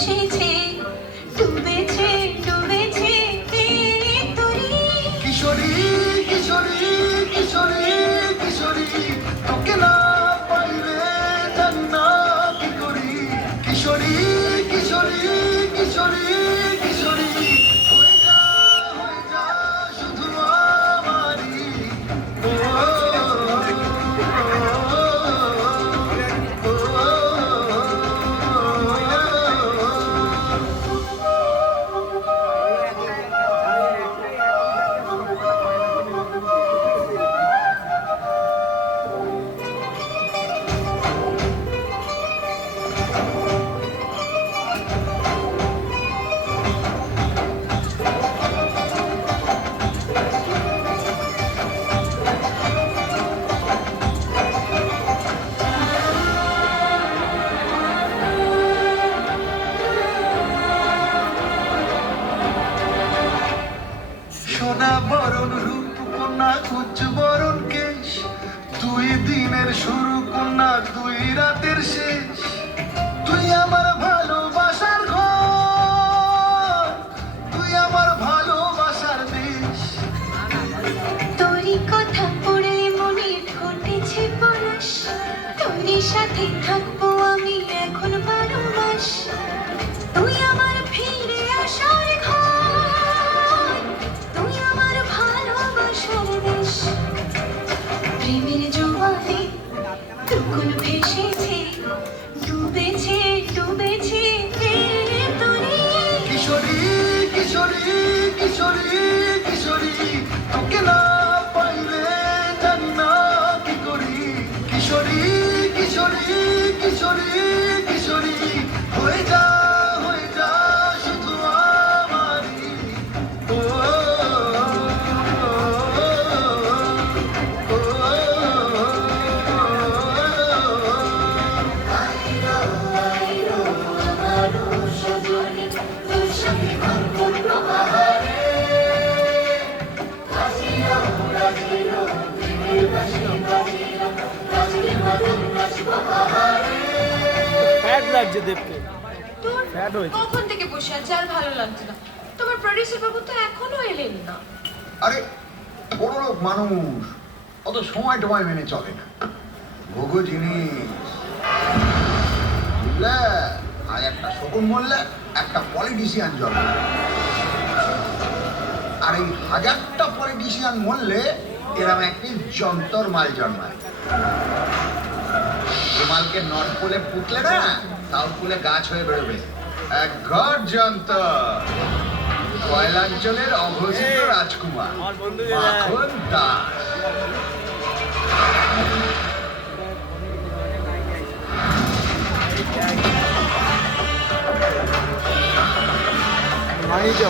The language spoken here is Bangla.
ভেসেছে ডুবেছে ডুবেছে তরি কিশোরী কিশোরী কিশোরী কিশোরী তোকে না পাইলে জানি না কি করি কিশোরী কিশোরী কিশোরী কিশোরী হয়ে যা শুধু আমারই ও, সোনা বরণ রূপ কন্যা উচ্চ বরণ কেশ দুই দিনের শুরু কন্যা দুই রাতের শেষ তুই আমার ভালোবাসার ঘর তুই আমার ভালোবাসার দেশ তোরই কথা পড়ে মনে ঘটেছে পরশ তোরই সাথে থাকবো আমি এখন 12 মাস তুই আমার ফিরে আসার ঘর তুই আমার ভালোবাসার দেশ প্রেমের জোয়ারে টুকুন ভেসেছে ডুবেছে ডুবেছে তরি কিশোরী কিশোরী কিশোরী কিশোরী তোকে না পাইলে জানি না কি করি কিশোরী কিশোরী কিশোরী কিশোরী হয়ে যা শুধু আমারই ও, ফ্যাট লাগছে দেবকে তোর ফ্যাট হয়েছে কখন থেকে বসে আছে আর ভালো লাগছে না তোমার প্রডিউসার বাবু তো এখনো এলেন না আরে বড় লোক মানুষ অত সময় টময় মেনে চলে না ভোগো জিনিস বুঝলে আর একটা শকুন মরলে একটা পলিটিশিয়ান জন্ম আর এই 1000টা পলিটিশিয়ান মরলে এরম একটি যন্তর মাল জন্মায় এ মালকে নর্থ পোলে পুতলে না সাউথ পোলে গাছ হয়ে বেরোবে এক ঘর যন্তর কয়লাঞ্চলের অঘোষিত রাজকুমার আমার বন্ধু যে মাখন দাস মানিয়ে যা